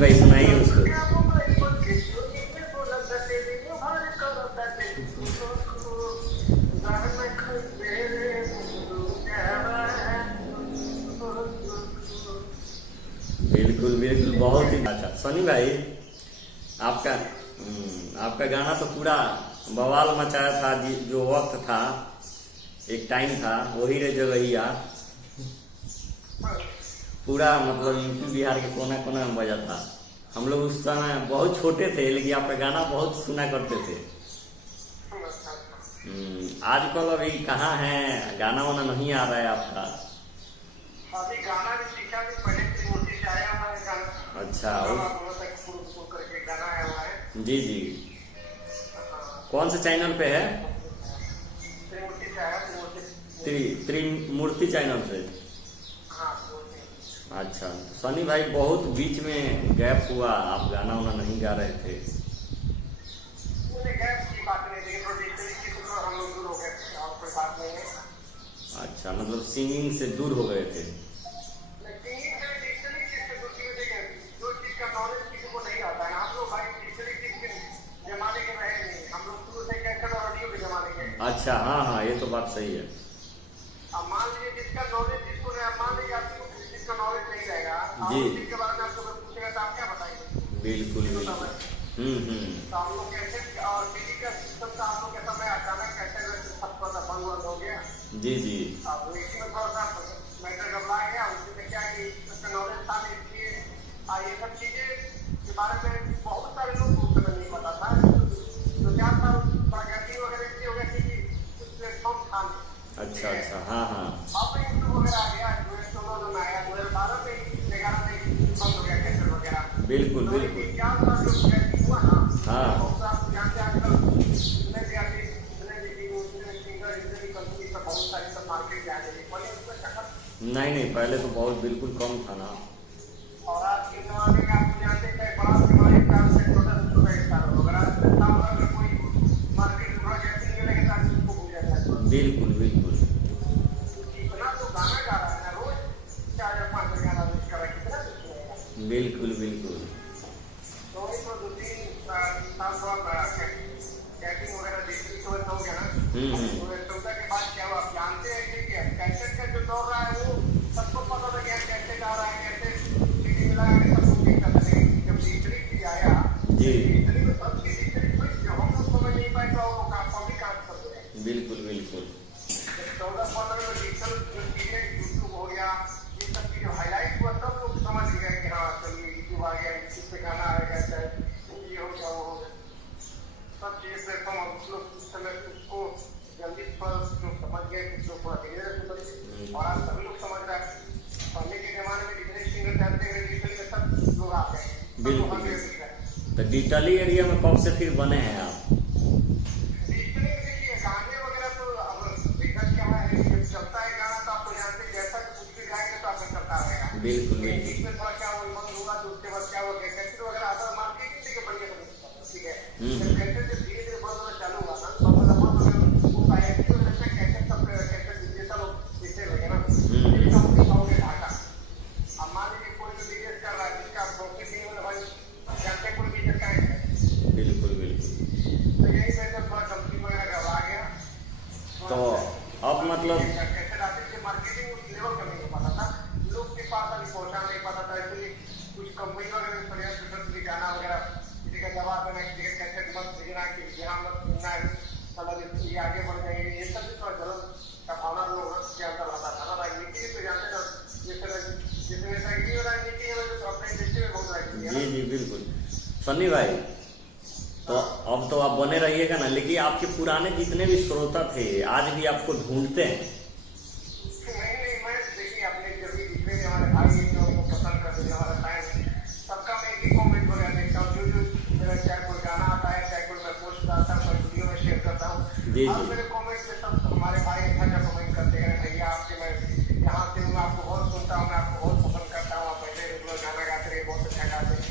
भाई सुनाइए उसको। बिल्कुल बिल्कुल, बहुत ही अच्छा सनी भाई। आपका आपका गाना तो पूरा बवाल मचाया था जी। जो वक्त था, एक टाइम था, वही रे जगहिया पूरा मतलब यूपी बिहार के कोना कोना में बजा था। हम लोग उस समय बहुत छोटे थे, लेकिन आपका गाना बहुत सुना करते थे। आजकल अभी कहाँ है, गाना वाना नहीं आ रहा है आपका। अभी गाना भी सीखा भी पहले त्रिमूर्ति से आया हुआ है गाना। अच्छा करके गाना आया हुआ है। जी जी, कौन से चैनल पे है? त्रिमूर्ति से आया। त्रिमूर्ति चैनल से। अच्छा, तो सनी भाई बहुत बीच में गैप हुआ, आप गाना वाना नहीं गा रहे थे। गैप की बात नहीं थी, हम लोग दूर हो गए थे और कोई बात नहीं है। अच्छा, मतलब सिंगिंग से दूर हो गए थे। जो चीज का नॉलेज किसी को नहीं आता है, हम लोग भाई जमाने के रहे नहीं, हम लोग शुरू से कैसेट और ऑडियो के जमाने के। अच्छा, हाँ हाँ, ये तो बात सही है। अब मान लीजिए जिसका नॉलेज जिसको नहीं, मान लीजिए आपको जिसका नॉलेज नहीं रहेगा जी, के बारे में आपको पूछेगा तो आप क्या बताएंगे? बिल्कुल बिल्कुल। तो हम लोग कैसे और टीवी का सिस्टम का हम लोग के समय अचानक कैसे सब थोड़ा बंद बंद हो गया। जी जी, अब इसी में थोड़ा सा मैटर घबरा गया। उसमें क्या कि उसका नॉलेज था, इसलिए ये सब चीजें के बारे में बहुत सारे लोग को उस समय नहीं पता था। तो क्या था, प्रगति वगैरह इसलिए हो गया कि कुछ प्लेटफॉर्म था नहीं। अच्छा अच्छा, हाँ हाँ, अब यूट्यूब वगैरह आ गया, 2016 में आया, 2012 में 11 में बंद हो गया कैसेट वगैरह। बिल्कुल बिल्कुल, क्या था जो हुआ ना, हाँ, आप जानते हैं आजकल जितने भी आदमी सिंगर जितने भी कंपनी सब बहुत सारी सब मार्केट में आ गई। पहले उसमें शक्ल नहीं, पहले तो बहुत बिल्कुल कम था ना। और आज के जमाने में आप जानते हैं बड़ा बीमारी का से छोटा स्टार वगैरह अगर कोई मार्केट में थोड़ा जैसे मिलेगा तो आदमी उसको भूल जाता है। बिल्कुल बिल्कुल, इतना तो गाना गा रहा है ना, रोज 4 या 5 गाना लिख कर कितना कुछ होगा। बिल्कुल बिल्कुल, तो वही तो 2-3 साल बाद कैटिंग वगैरह देखने को हो गया ना। 2014 के बाद क्या हुआ आप जानते हैं कि कैसेट का जो दौर रहा है वो सबको पता था कि कैसेट आ रहा है, कैसे सीडी मिला है, सब कुछ देखा था। लेकिन जब डिजिटली आया जी, डिजिटली तो सब डिजिटली हुई, जो हम लोग समझ नहीं पाए तो वो कॉपी काम कर रहे। बिल्कुल बिल्कुल, 14-15 में डिजिटल जो चीजें यूट्यूब हो गया, ये सब चीजें हाईलाइट हुआ, सब लोग समझ गए कि हाँ चलिए यूट्यूब आ गया, यूट्यूब पे गाना आएगा, चाहे ये हो गया वो हो गया, सब चीजें प्लेटफॉर्म उस लोग उस समय उसको जल्दी पर जो समझ गए, कुछ लोग थोड़ा धीरे धीरे समझ। और आज सभी लोग समझ रहे हैं। पहले के जमाने में जितने सिंगर चाहते हैं डिजिटल में सब लोग आ गए। बिल्कुल। तो डिजिटली एरिया में कब से फिर बने हैं आप? डिजिटली में देखिए गाने वगैरह तो अब देखा क्या है, जब चलता है गाना तो आपको जानते हैं जैसा कुछ भी गाएंगे तो आपको चलता रहेगा। बिल्कुल इसमें बिल्कुल, थोड़ा क्या वो बंद होगा तो उसके बाद क्या होगा, कैसेट वगैरह आता मार्केटिंग देखिए बढ़िया ठीक है। जब कैसेट जब धीरे धीरे बंद होना चालू हुआ ना तो मतलब बंद हो गया, वो पाया कि जैसे कैसेट सब कैसेट डिजिटल दिखने लगे ना, ये कंपनी हो गया ढाका। अब मान लीजिए कोई जो बिजनेस कर रहा है जिसका प्रॉफिट नहीं होगा भाई, जानते कोई बिजनेस करेंगे। बिल्कुल बिल्कुल, तो यही वजह थोड़ा कंपनी वगैरह आ गया। तो अब मतलब कैसेट आते थे, मार्केटिंग उस लेवल का नहीं हो पाता था, लोग के पास अभी पहुंचा नहीं पाता था। इसलिए कुछ कंपनी वगैरह बढ़िया गाना वगैरह किसी का दबा देना, किसी का कैसेट मत भेजना कि यहाँ मत सुनना है, मतलब ये आगे बढ़ जाएंगे, ये सब भी थोड़ा गलत का भावना लोग के अंदर आता था ना। राजनीति तो जानते ना, जिसमें राजनीति है तो अपने देश में बहुत राजनीति है। जी जी बिल्कुल। सन्नी भाई, तो अब तो आप बने रहिएगा ना, लेकिन आपके पुराने जितने भी श्रोता थे आज भी आपको ढूंढते हैं। नहीं, मैं देखिए अपने जब भी जितने भी हमारे भाई जो हमको पसंद करते हैं, हमारा फैन, सबका मैं एक ही कॉमेंट वगैरह देखता हूँ। जो मेरा चाहे कोई गाना आता है, चाहे कोई मैं पोस्ट डालता हूँ, कोई वीडियो में शेयर करता हूँ, और मेरे कॉमेंट में सब हमारे भाई अच्छा कमेंट करते हैं, भैया आपके मैं यहाँ से हूँ, आपको बहुत सुनता हूँ, मैं आपको बहुत पसंद करता हूँ, आप पहले गाना गाते रहे, बहुत अच्छा गाते हैं।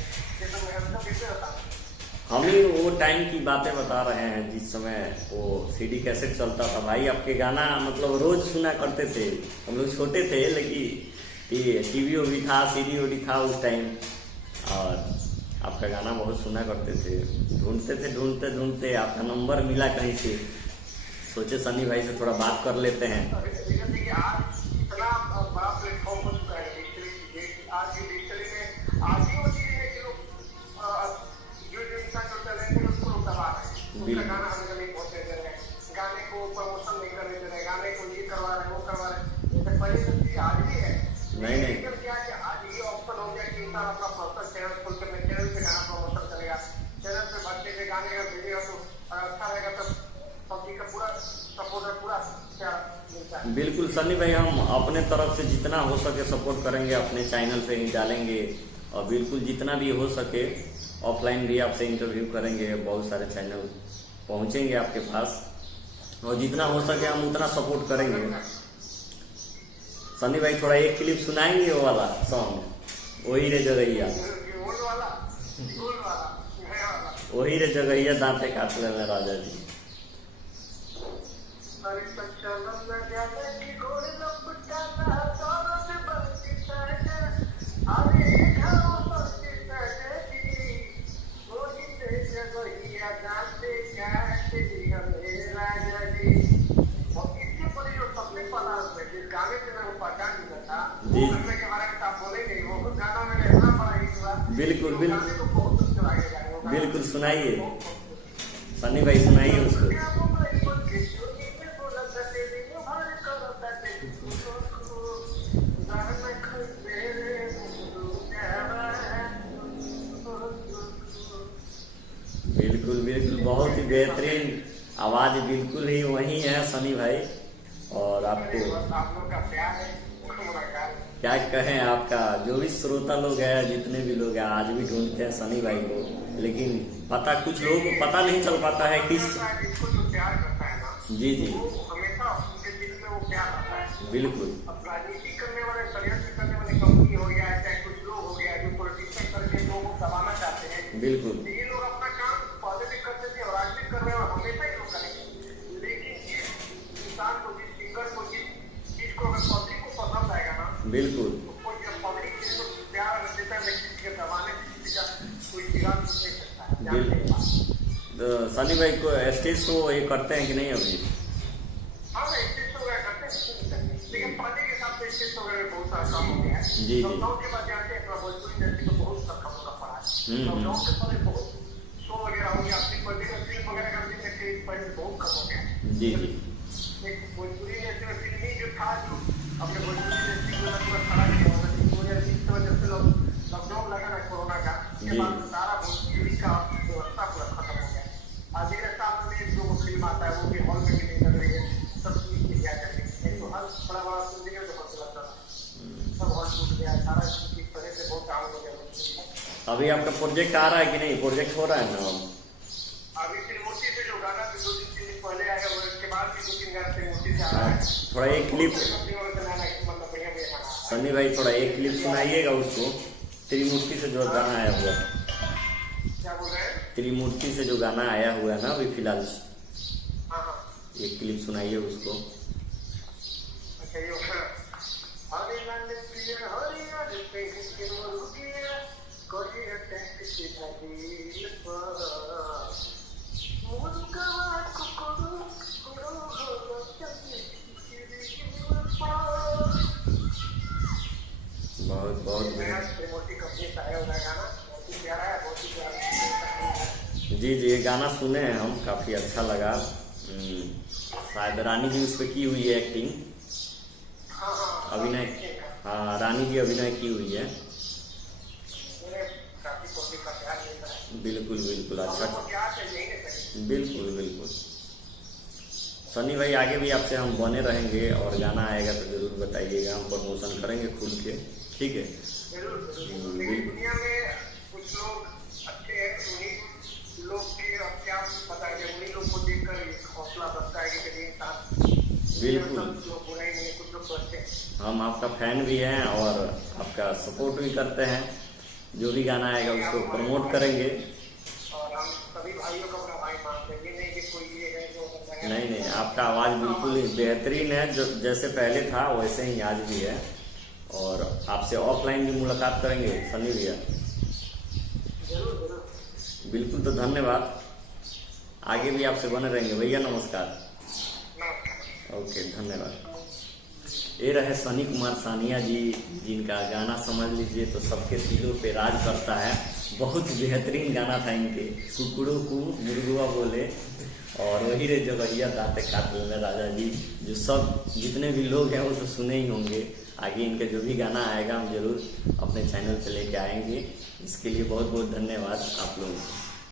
हम ही वो टाइम की बातें बता रहे हैं जिस समय वो सीडी कैसेट चलता था भाई। आपके गाना मतलब रोज सुना करते थे, हम लोग छोटे थे लेकिन टीवी भी था, सीडी ओडी था उस टाइम, और आपका गाना बहुत सुना करते थे। ढूंढते ढूंढते आपका नंबर मिला कहीं से, सोचे सनी भाई से थोड़ा बात कर लेते हैं। आज इतना बड़ा प्लेटफॉर्म हो चुका है डिजिटली, आज की डिजिटली में आज ही वो चीजें हैं कि लोग जो इंसान जो टैलेंट है उसको लोग दबा रहे हैं, उसका गाना हमें नहीं पहुंचने दे रहे हैं, गाने को प्रमोशन नहीं करने दे रहे, गाने को ये करवा रहे हैं वो करवा रहे हैं। जैसे पहले तो चीज आज भी है, नहीं क्या कि आज ये ऑप्शन हो गया कि इंसान अपना पर्सनल चैनल खोल कर चैनल पे गाना प्रमोशन करेगा, चैनल पे बच्चे के गाने का भेजेगा तो अच्छा रहेगा, तो पब्लिक का पूरा सपोर्ट है, पूरा प्यार मिलता है। बिल्कुल सनी भाई, हम अपने तरफ से जितना हो सके सपोर्ट करेंगे, अपने चैनल पे ही डालेंगे, और बिल्कुल जितना भी हो सके ऑफलाइन भी आपसे इंटरव्यू करेंगे, बहुत सारे चैनल पहुंचेंगे आपके पास, और जितना हो सके हम उतना सपोर्ट करेंगे। सनी भाई थोड़ा एक क्लिप सुनाएंगे वो वाला सॉन्ग, वही रे जगैया, वही रे जगैया दांते काट लेना राजा जी। जी बिल्कुल बिल्कुल सुनाइए सनी भाई, सुनाइए उसको। बिल्कुल बहुत ही बेहतरीन आवाज, बिल्कुल ही वही है सनी भाई। और आपको क्या कहें, आपका जो भी श्रोता लोग हैं, जितने भी लोग हैं, आज भी ढूंढते हैं सनी भाई को, लेकिन पता कुछ लोगों को पता नहीं चल पाता है किस। जी हमेशा उनके दिल में वो प्यार आता है। बिल्कुल। अब राजनीति करने वाले, षड्यंत्र करने वाले कंपनी हो गया, चाहे कुछ लोग हो गया जो पॉलिटिशियन करके लोगों को दबाना चाहते हैं, बिल्कुल ये लोग अपना काम पहले भी करते थे और आज भी कर रहे हैं और हमेशा ही लोग करेंगे। लेकिन जिस इंसान को, जिस सिंगर को, जिस चीज को अगर पब्लिक को पसंद आएगा ना, बिल्कुल पब्लिक जिसको प्यार देता है, लेकिन किसी के दबाने किसी का कोई सिराज नहीं सकता है। तो सनी भाई को स्टेज शो ये करते हैं कि नहीं अभी? हाँ स्टेज शो करते हैं, लेकिन पहले के साथ स्टेज शो बहुत सारा कम हो गया है। जी लॉकडाउन के बाद जानते हैं भोजपुरी इंडस्ट्री को बहुत सा कम होना पड़ा है। लॉकडाउन के पहले बहुत शो वगैरह हो गया, फिल्म वगैरह का बिजनेस पहले बहुत कम हो गया। जी एक भोजपुरी इंडस्ट्री में फिल्म ही जो था, जो अपने भोजपुरी इंडस्ट्री को पूरा खड़ा किया हुआ था, 2020 की वजह से लॉकडाउन लगा ना कोरोना का, उसके बाद सारा भोजपुरी का व्यवस्था पूरा खत्म हो गया। आज के साथ में जो फिल्म आता है वो भी हॉल में भी नहीं लग रही है, सब चीज की क्या कर रही है, तो हर बड़ा बड़ा फिल्म जो बहुत चलता था सब हॉल टूट गया, सारा चीज पहले से बहुत काम हो गया। अभी आपका प्रोजेक्ट आ रहा है कि नहीं? प्रोजेक्ट हो रहा है ना? अभी त्रिमूर्ति से जो गाना 2-3 दिन पहले आया वो, इसके बाद भी 2-3 गाना त्रिमूर्ति से आ रहा है। थोड़ा एक क्लिप सनी भाई, थोड़ा एक क्लिप सुनाइएगा उसको, त्रिमूर्ति से जो गाना आया हुआ। क्या बोल रहे हैं? त्रिमूर्ति से जो गाना आया हुआ है ना अभी फिलहाल, हाँ एक क्लिप सुनाइए उसको। अच्छा ये बहुत त्रिमूर्ति कंपनी से आया हुआ गाना, बहुत ही प्यारा है, बहुत ही प्यारा। जी ये गाना सुने हैं हम, काफी अच्छा लगा। शायद रानी जी उस पर की हुई है एक्टिंग, अभिनय। हाँ रानी जी अभिनय की हुई है। बिल्कुल अच्छा, बिल्कुल सनी भाई आगे भी आपसे हम बने रहेंगे, और गाना आएगा तो जरूर बताइएगा, हम प्रमोशन करेंगे खुल के, ठीक है? दुनिया में कुछ लोग अच्छे हैं, उन्हीं लोग के अब क्या बताएंगे, उन्हीं लोग को देखकर हौसला बढ़ता है कि बिल्कुल बुरा ही नहीं, कुछ लोग तो अच्छे हैं। हम आपका फैन भी हैं और आपका सपोर्ट भी करते हैं, जो भी गाना आएगा उसको प्रमोट करेंगे। और हम सभी भाइयों को अपना भाई मानते हैं, ये नहीं कि कोई ये है जो होता है। नहीं नहीं, आपका आवाज़ बिल्कुल ही बेहतरीन है, जो जैसे पहले था वैसे ही आज भी है। और आपसे ऑफलाइन भी मुलाकात करेंगे सनी भैया। जरूर जरूर। बिल्कुल, तो धन्यवाद, आगे भी आपसे बने रहेंगे भैया। नमस्कार। नमस्कार। ओके, धन्यवाद। ये रहे सनी कुमार सानिया जी, जिनका गाना समझ लीजिए तो सबके दिलों पे राज करता है। बहुत बेहतरीन गाना था इनके, कुकड़ों को मुर्गुआ बोले और वही रे जगहिया दाते काट ले राजा जी, जो सब जितने भी लोग हैं वो तो सुने ही होंगे। आगे इनके जो भी गाना आएगा हम जरूर अपने चैनल पे लेके आएंगे। इसके लिए बहुत बहुत धन्यवाद आप लोगों को।